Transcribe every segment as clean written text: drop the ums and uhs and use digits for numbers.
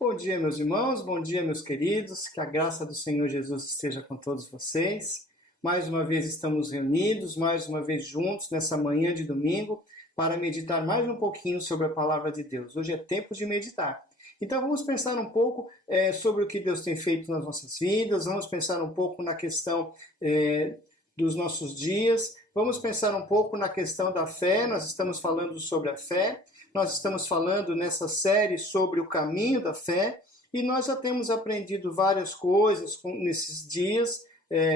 Bom dia, meus irmãos, bom dia, meus queridos, que a graça do Senhor Jesus esteja com todos vocês. Mais uma vez estamos reunidos, mais uma vez juntos nessa manhã de domingo, para meditar mais um pouquinho sobre a palavra de Deus. Hoje é tempo de meditar. Então vamos pensar um pouco sobre o que Deus tem feito nas nossas vidas, vamos pensar um pouco na questão dos nossos dias, vamos pensar um pouco na questão da fé. Nós estamos falando sobre a fé. Nós estamos falando nessa série sobre o caminho da fé e nós já temos aprendido várias coisas nesses dias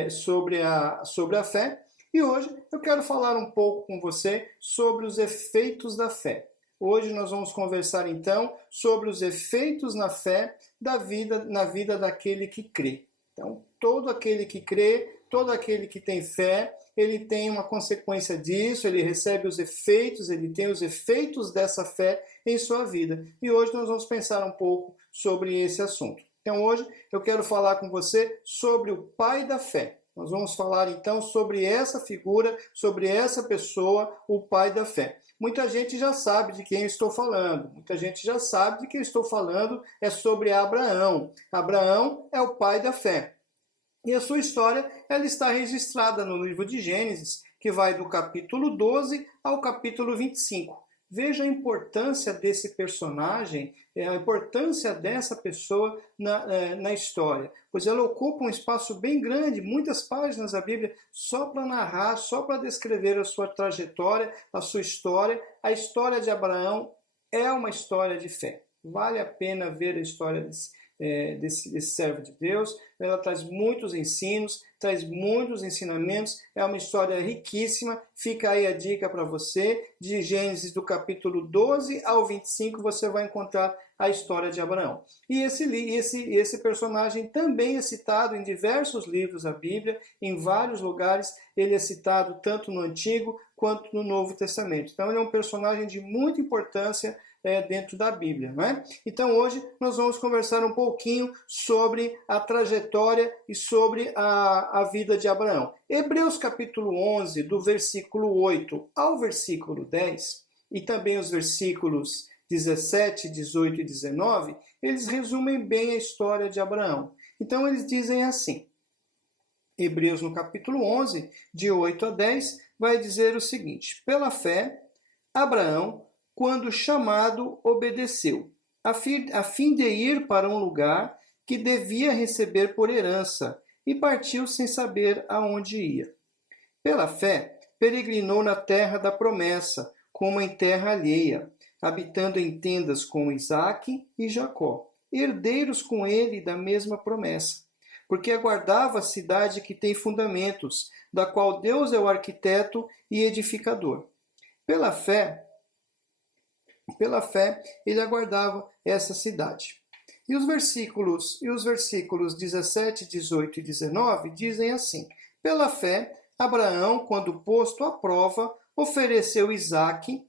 sobre a fé. E hoje eu quero falar um pouco com você sobre os efeitos da fé. Hoje nós vamos conversar então sobre os efeitos na fé na vida daquele que crê. Então, todo aquele que crê, todo aquele que tem fé, ele tem uma consequência disso, ele recebe os efeitos, ele tem os efeitos dessa fé em sua vida. E hoje nós vamos pensar um pouco sobre esse assunto. Então hoje eu quero falar com você sobre o pai da fé. Nós vamos falar então sobre essa figura, sobre essa pessoa, o pai da fé. Muita gente já sabe de quem eu estou falando, muita gente já sabe de quem eu estou falando, é sobre Abraão. Abraão é o pai da fé. E a sua história ela está registrada no livro de Gênesis, que vai do capítulo 12 ao capítulo 25. Veja a importância desse personagem, a importância dessa pessoa na história, pois ela ocupa um espaço bem grande, muitas páginas da Bíblia, só para narrar, só para descrever a sua trajetória, a sua história. A história de Abraão é uma história de fé. Vale a pena ver a história desse servo de Deus. Ela traz muitos ensinos, traz muitos ensinamentos, é uma história riquíssima. Fica aí a dica para você, de Gênesis do capítulo 12 ao 25, você vai encontrar a história de Abraão. E esse personagem também é citado em diversos livros da Bíblia, em vários lugares, ele é citado tanto no Antigo quanto no Novo Testamento. Então ele é um personagem de muita importância dentro da Bíblia, não é? Então hoje nós vamos conversar um pouquinho sobre a trajetória e sobre a vida de Abraão. Hebreus capítulo 11, do versículo 8 ao versículo 10, e também os versículos 17, 18 e 19, eles resumem bem a história de Abraão. Então eles dizem assim, Hebreus no capítulo 11, de 8 a 10, vai dizer o seguinte: pela fé, Abraão, quando chamado, obedeceu, a fim de ir para um lugar que devia receber por herança, e partiu sem saber aonde ia. Pela fé, peregrinou na terra da promessa, como em terra alheia, habitando em tendas com Isaque e Jacó, herdeiros com ele da mesma promessa, porque aguardava a cidade que tem fundamentos, da qual Deus é o arquiteto e edificador. Pela fé, ele aguardava essa cidade. E os versículos 17, 18 e 19 dizem assim: pela fé, Abraão, quando posto à prova, ofereceu Isaque,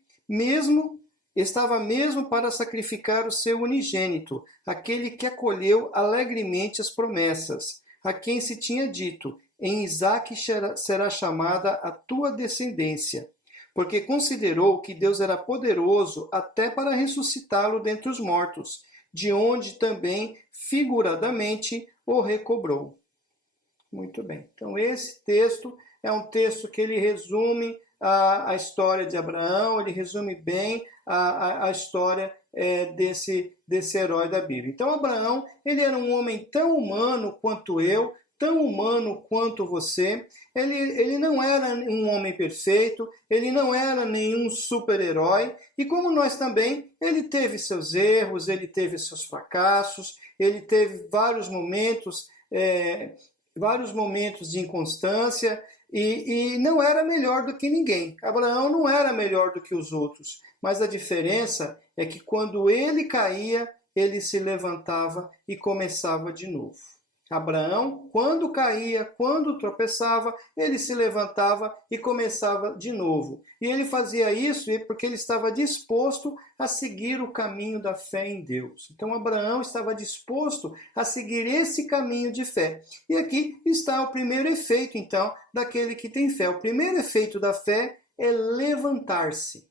estava mesmo para sacrificar o seu unigênito, aquele que acolheu alegremente as promessas, a quem se tinha dito: em Isaque será chamada a tua descendência, porque considerou que Deus era poderoso até para ressuscitá-lo dentre os mortos, de onde também, figuradamente, o recobrou. Muito bem. Então, esse texto é um texto que ele resume a história de Abraão, ele resume bem a história desse herói da Bíblia. Então, Abraão, ele era um homem tão humano quanto eu, tão humano quanto você. Ele não era um homem perfeito, ele não era nenhum super-herói, e como nós também, ele teve seus erros, ele teve seus fracassos, ele teve vários momentos de inconstância, e não era melhor do que ninguém. Abraão não era melhor do que os outros, mas a diferença é que quando ele caía, ele se levantava e começava de novo. Abraão, quando caía, quando tropeçava, ele se levantava e começava de novo. E ele fazia isso porque ele estava disposto a seguir o caminho da fé em Deus. Então Abraão estava disposto a seguir esse caminho de fé. E aqui está o primeiro efeito, então, daquele que tem fé. O primeiro efeito da fé é levantar-se.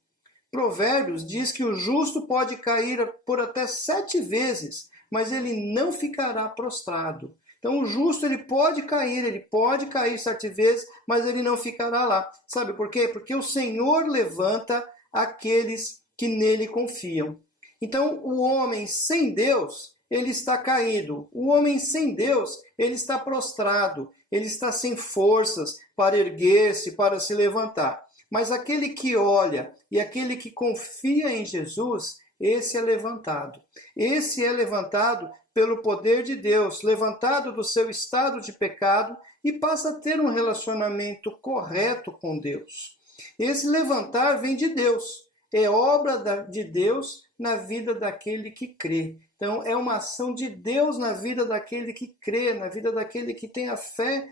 Provérbios diz que o justo pode cair por até 7 vezes, mas ele não ficará prostrado. Então o justo ele pode cair 7 vezes, mas ele não ficará lá. Sabe por quê? Porque o Senhor levanta aqueles que nele confiam. Então o homem sem Deus, ele está caído. O homem sem Deus, ele está prostrado. Ele está sem forças para erguer-se, para se levantar. Mas aquele que olha e aquele que confia em Jesus, esse é levantado. Esse é levantado pelo poder de Deus, levantado do seu estado de pecado e passa a ter um relacionamento correto com Deus. Esse levantar vem de Deus, é obra de Deus na vida daquele que crê. Então, é uma ação de Deus na vida daquele que crê, na vida daquele que tem a fé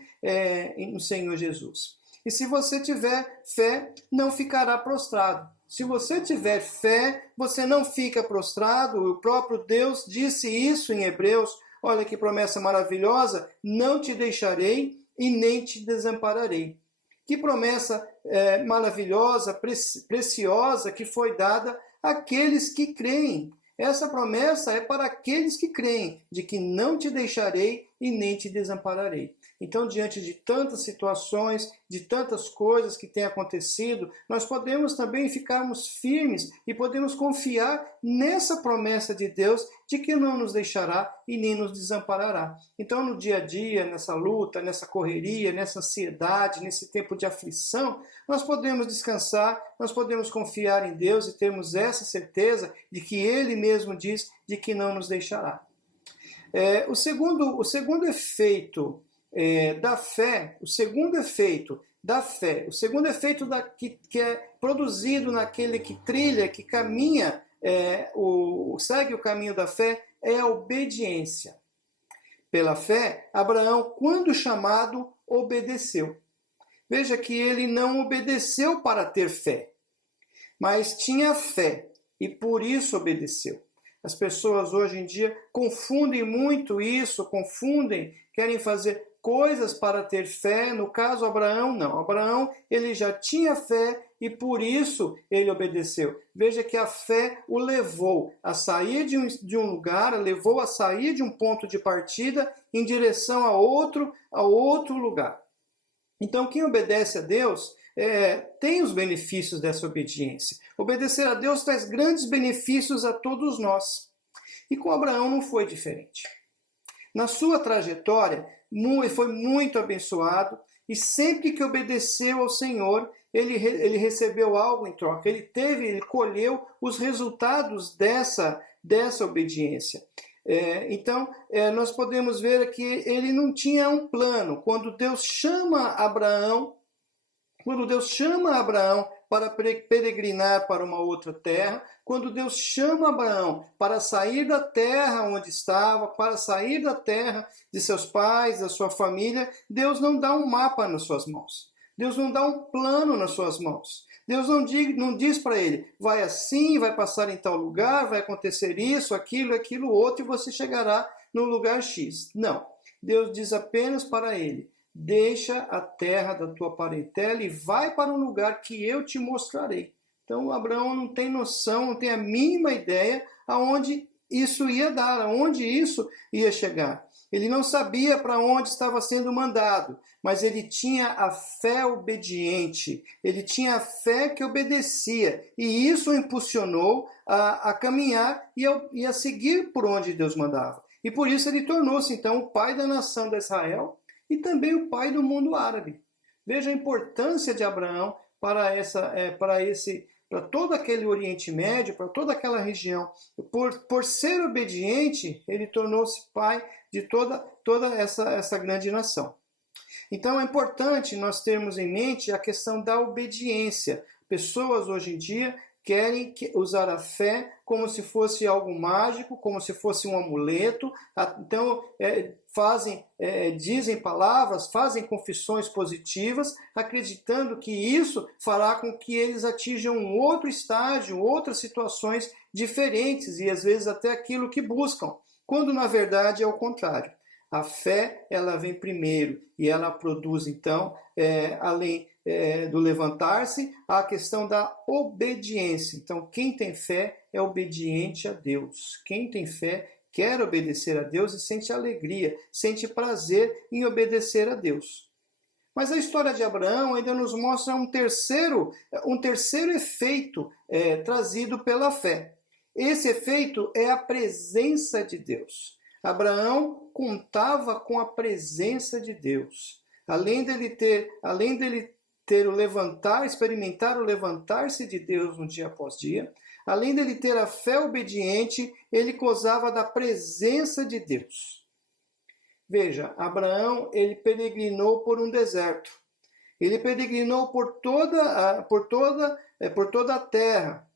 no Senhor Jesus. E se você tiver fé, não ficará prostrado. Se você tiver fé, você não fica prostrado. O próprio Deus disse isso em Hebreus. Olha que promessa maravilhosa. Não te deixarei e nem te desampararei. Que promessa maravilhosa, preciosa que foi dada àqueles que creem. Essa promessa é para aqueles que creem, de que não te deixarei e nem te desampararei. Então, diante de tantas situações, de tantas coisas que têm acontecido, nós podemos também ficarmos firmes e podemos confiar nessa promessa de Deus de que não nos deixará e nem nos desamparará. Então, no dia a dia, nessa luta, nessa correria, nessa ansiedade, nesse tempo de aflição, nós podemos descansar, nós podemos confiar em Deus e termos essa certeza de que Ele mesmo diz de que não nos deixará. O segundo efeito da fé, o segundo efeito que é produzido naquele que trilha, que caminha, segue o caminho da fé, é a obediência. Pela fé, Abraão, quando chamado, obedeceu. Veja que ele não obedeceu para ter fé, mas tinha fé e por isso obedeceu. As pessoas hoje em dia confundem muito isso, querem fazer coisas para ter fé. No caso, Abraão, não. Abraão, ele já tinha fé e por isso ele obedeceu. Veja que a fé o levou a sair de um lugar, levou a sair de um ponto de partida em direção a outro lugar. Então, quem obedece a Deus tem os benefícios dessa obediência. Obedecer a Deus traz grandes benefícios a todos nós. E com Abraão não foi diferente. Na sua trajetória, foi muito abençoado e sempre que obedeceu ao Senhor, ele recebeu algo em troca. Ele colheu os resultados dessa obediência. Então, nós podemos ver que ele não tinha um plano. Quando Deus chama Abraão para peregrinar para uma outra terra, quando Deus chama Abraão para sair da terra onde estava, para sair da terra de seus pais, da sua família, Deus não dá um mapa nas suas mãos. Deus não dá um plano nas suas mãos. Deus não diz para ele, vai assim, vai passar em tal lugar, vai acontecer isso, aquilo, outro, e você chegará no lugar X. Não. Deus diz apenas para ele, deixa a terra da tua parentela e vai para um lugar que eu te mostrarei. Então, Abraão não tem noção, não tem a mínima ideia aonde isso ia dar, aonde isso ia chegar. Ele não sabia para onde estava sendo mandado, mas ele tinha a fé obediente, ele tinha a fé que obedecia, e isso o impulsionou a caminhar e a seguir por onde Deus mandava. E por isso ele tornou-se, então, o pai da nação de Israel e também o pai do mundo árabe. Veja a importância de Abraão para todo aquele Oriente Médio, para toda aquela região. Por ser obediente, ele tornou-se pai de toda essa grande nação. Então é importante nós termos em mente a questão da obediência. Pessoas hoje em dia querem usar a fé como se fosse algo mágico, como se fosse um amuleto. Então, dizem palavras, fazem confissões positivas, acreditando que isso fará com que eles atinjam um outro estágio, outras situações diferentes e às vezes até aquilo que buscam, quando na verdade é o contrário. A fé, ela vem primeiro e ela produz, então, além do levantar-se, a questão da obediência. Então, quem tem fé é obediente a Deus. Quem tem fé quer obedecer a Deus e sente alegria, sente prazer em obedecer a Deus. Mas a história de Abraão ainda nos mostra um terceiro efeito trazido pela fé. Esse efeito é a presença de Deus. Abraão contava com a presença de Deus. Além dele ter o levantar, experimentar o levantar-se de Deus no dia após dia, além dele ter a fé obediente, ele gozava da presença de Deus. Veja, Abraão, ele peregrinou por um deserto. Ele peregrinou por toda a terra.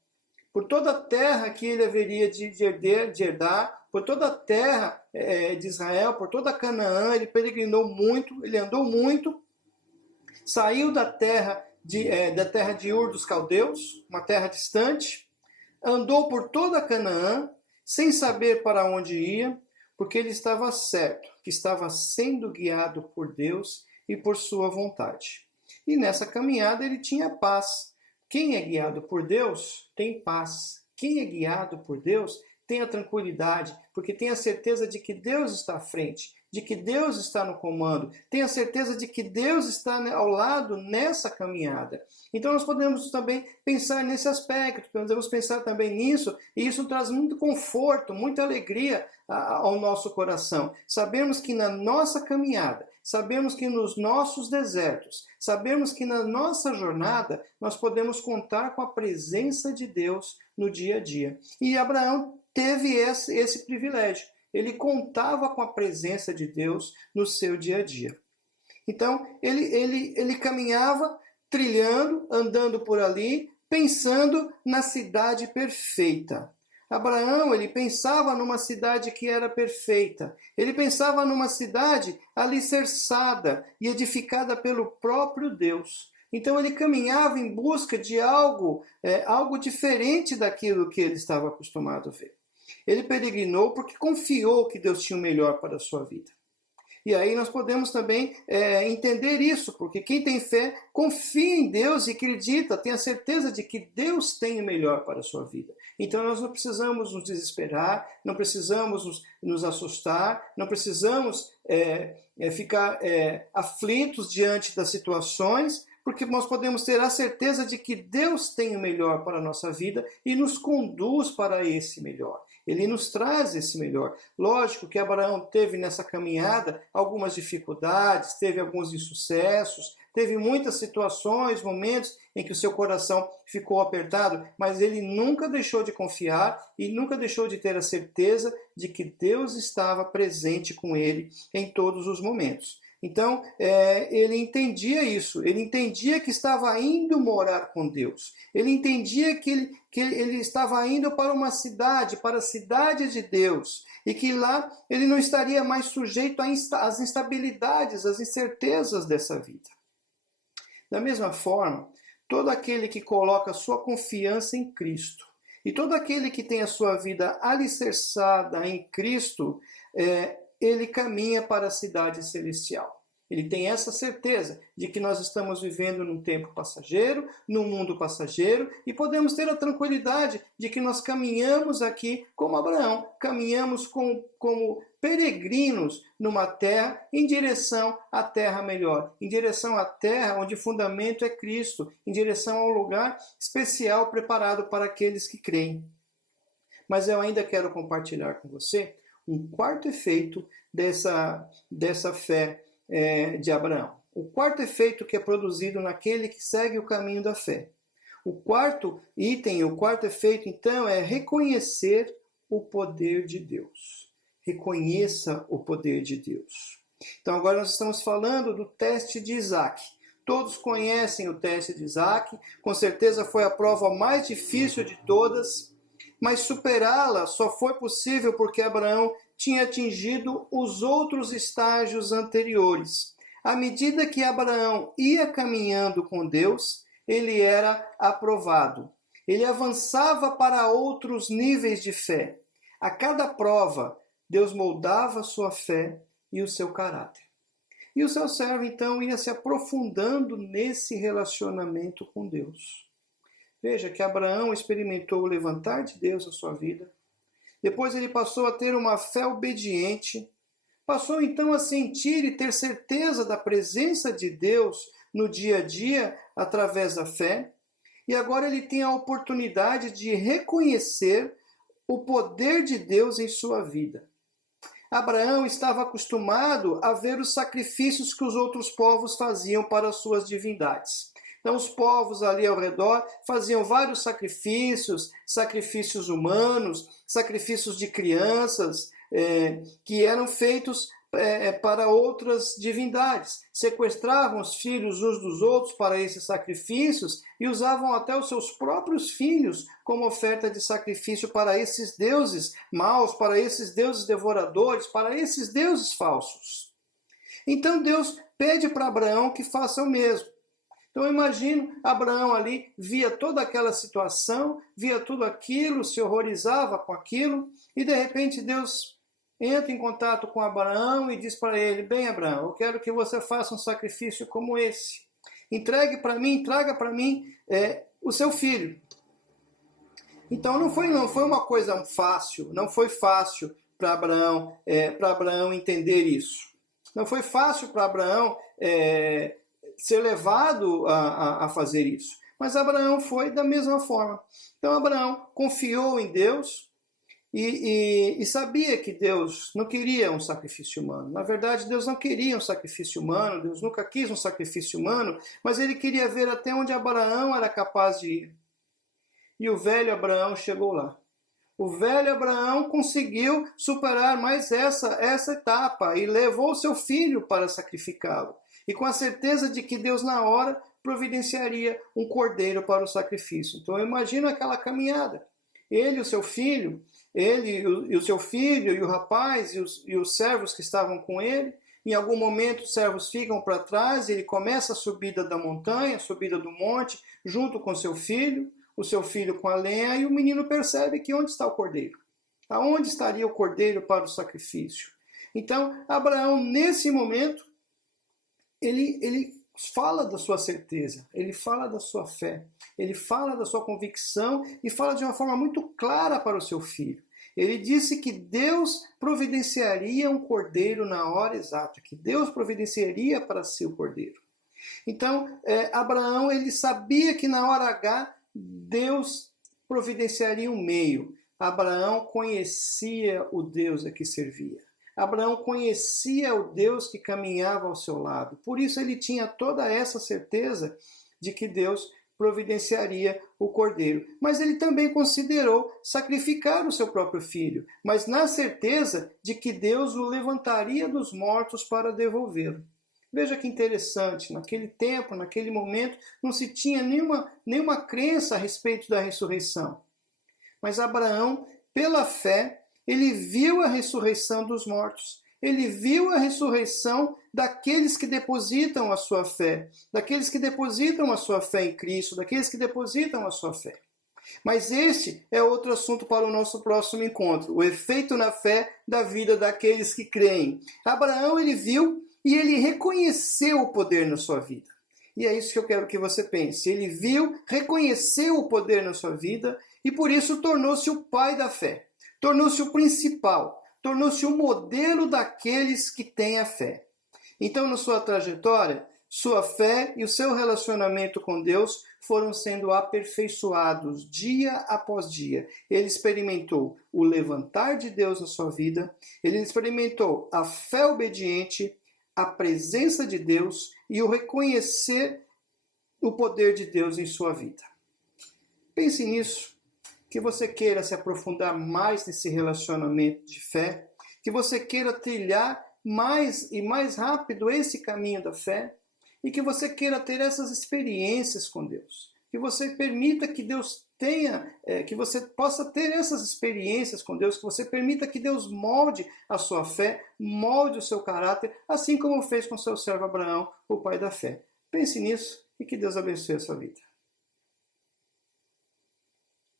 Por toda a terra que ele haveria de herdar, por toda a terra de Israel, por toda Canaã, ele peregrinou muito, ele andou muito. Saiu da terra de Ur dos Caldeus, uma terra distante. Andou por toda Canaã, sem saber para onde ia, porque ele estava certo, que estava sendo guiado por Deus e por sua vontade. E nessa caminhada ele tinha paz. Quem é guiado por Deus tem paz. Quem é guiado por Deus tem a tranquilidade, porque tem a certeza de que Deus está à frente, de que Deus está no comando, tem a certeza de que Deus está ao lado nessa caminhada. Então nós podemos também pensar nesse aspecto, podemos pensar também nisso, e isso traz muito conforto, muita alegria ao nosso coração. Sabemos que na nossa caminhada, sabemos que nos nossos desertos, sabemos que na nossa jornada nós podemos contar com a presença de Deus no dia a dia. E Abraão teve esse privilégio. Ele contava com a presença de Deus no seu dia a dia. Então, ele caminhava, trilhando, andando por ali, pensando na cidade perfeita. Abraão, ele pensava numa cidade que era perfeita. Ele pensava numa cidade alicerçada e edificada pelo próprio Deus. Então ele caminhava em busca de algo diferente daquilo que ele estava acostumado a ver. Ele peregrinou porque confiou que Deus tinha o melhor para a sua vida. E aí nós podemos também entender isso, porque quem tem fé confia em Deus e acredita, tem a certeza de que Deus tem o melhor para a sua vida. Então nós não precisamos nos desesperar, não precisamos nos assustar, não precisamos ficar aflitos diante das situações, porque nós podemos ter a certeza de que Deus tem o melhor para a nossa vida e nos conduz para esse melhor. Ele nos traz esse melhor. Lógico que Abraão teve nessa caminhada algumas dificuldades, teve alguns insucessos, teve muitas situações, momentos em que o seu coração ficou apertado, mas ele nunca deixou de confiar e nunca deixou de ter a certeza de que Deus estava presente com ele em todos os momentos. Então, ele entendia isso, ele entendia que estava indo morar com Deus, ele entendia que ele estava indo para uma cidade, para a cidade de Deus, e que lá ele não estaria mais sujeito às instabilidades, às incertezas dessa vida. Da mesma forma, todo aquele que coloca sua confiança em Cristo, e todo aquele que tem a sua vida alicerçada em Cristo, ele caminha para a cidade celestial. Ele tem essa certeza de que nós estamos vivendo num tempo passageiro, num mundo passageiro, e podemos ter a tranquilidade de que nós caminhamos aqui como Abraão, caminhamos como peregrinos numa terra em direção à terra melhor, em direção à terra onde o fundamento é Cristo, em direção ao lugar especial preparado para aqueles que creem. Mas eu ainda quero compartilhar com você um quarto efeito dessa fé de Abraão. O quarto efeito que é produzido naquele que segue o caminho da fé. O quarto item, o quarto efeito, então, é reconhecer o poder de Deus. Reconheça o poder de Deus. Então, agora nós estamos falando do teste de Isaac. Todos conhecem o teste de Isaac, com certeza foi a prova mais difícil de todas, mas superá-la só foi possível porque Abraão tinha atingido os outros estágios anteriores. À medida que Abraão ia caminhando com Deus, ele era aprovado. Ele avançava para outros níveis de fé. A cada prova, Deus moldava a sua fé e o seu caráter. E o seu servo, então, ia se aprofundando nesse relacionamento com Deus. Veja que Abraão experimentou o levantar de Deus na sua vida, Depois ele passou a ter uma fé obediente. Passou então a sentir e ter certeza da presença de Deus no dia a dia através da fé. E agora ele tem a oportunidade de reconhecer o poder de Deus em sua vida. Abraão estava acostumado a ver os sacrifícios que os outros povos faziam para as suas divindades. Então, os povos ali ao redor faziam vários sacrifícios, sacrifícios humanos, sacrifícios de crianças, que eram feitos para outras divindades. Sequestravam os filhos uns dos outros para esses sacrifícios e usavam até os seus próprios filhos como oferta de sacrifício para esses deuses maus, para esses deuses devoradores, para esses deuses falsos. Então Deus pede para Abraão que faça o mesmo. Então eu imagino Abraão ali, via toda aquela situação, via tudo aquilo, se horrorizava com aquilo, e de repente Deus entra em contato com Abraão e diz para ele: bem, Abraão, eu quero que você faça um sacrifício como esse. Traga para mim o seu filho. Então não foi uma coisa fácil, não foi fácil para Abraão entender isso. Não foi fácil para Abraão ser levado a fazer isso. Mas Abraão foi da mesma forma. Então Abraão confiou em Deus e sabia que Deus não queria um sacrifício humano. Na verdade, Deus não queria um sacrifício humano, Deus nunca quis um sacrifício humano, mas ele queria ver até onde Abraão era capaz de ir. E o velho Abraão chegou lá. O velho Abraão conseguiu superar mais essa etapa e levou seu filho para sacrificá-lo. E com a certeza de que Deus, na hora, providenciaria um cordeiro para o sacrifício. Então, eu imagino aquela caminhada. Ele e o seu filho, e o rapaz e os servos que estavam com ele. Em algum momento, os servos ficam para trás, e ele começa a subida da montanha, a subida do monte, junto com seu filho, o seu filho com a lenha, e o menino percebe que onde está o cordeiro? Aonde estaria o cordeiro para o sacrifício? Então, Abraão, nesse momento, ele fala da sua certeza, ele fala da sua fé, ele fala da sua convicção e fala de uma forma muito clara para o seu filho. Ele disse que Deus providenciaria um cordeiro na hora exata, que Deus providenciaria para si o cordeiro. Então, Abraão, ele sabia que na hora H, Deus providenciaria um meio. Abraão conhecia o Deus a que servia. Abraão conhecia o Deus que caminhava ao seu lado. Por isso ele tinha toda essa certeza de que Deus providenciaria o cordeiro. Mas ele também considerou sacrificar o seu próprio filho, mas na certeza de que Deus o levantaria dos mortos para devolvê-lo. Veja que interessante, naquele tempo, naquele momento, não se tinha nenhuma crença a respeito da ressurreição. Mas Abraão, pela fé, ele viu a ressurreição dos mortos. Ele viu a ressurreição daqueles que depositam a sua fé, daqueles que depositam a sua fé em Cristo, daqueles que depositam a sua fé. Mas este é outro assunto para o nosso próximo encontro, o efeito na fé da vida daqueles que creem. Abraão, ele viu e ele reconheceu o poder na sua vida. E é isso que eu quero que você pense. Ele viu, reconheceu o poder na sua vida e por isso tornou-se o pai da fé. Tornou-se o principal, tornou-se o modelo daqueles que têm a fé. Então, na sua trajetória, sua fé e o seu relacionamento com Deus foram sendo aperfeiçoados dia após dia. Ele experimentou o levantar de Deus na sua vida, ele experimentou a fé obediente, a presença de Deus e o reconhecer o poder de Deus em sua vida. Pense nisso. Que você queira se aprofundar mais nesse relacionamento de fé, que você queira trilhar mais e mais rápido esse caminho da fé, e que você queira ter essas experiências com Deus, que você permita que Deus que você possa ter essas experiências com Deus, que você permita que Deus molde a sua fé, molde o seu caráter, assim como fez com seu servo Abraão, o pai da fé. Pense nisso e que Deus abençoe a sua vida.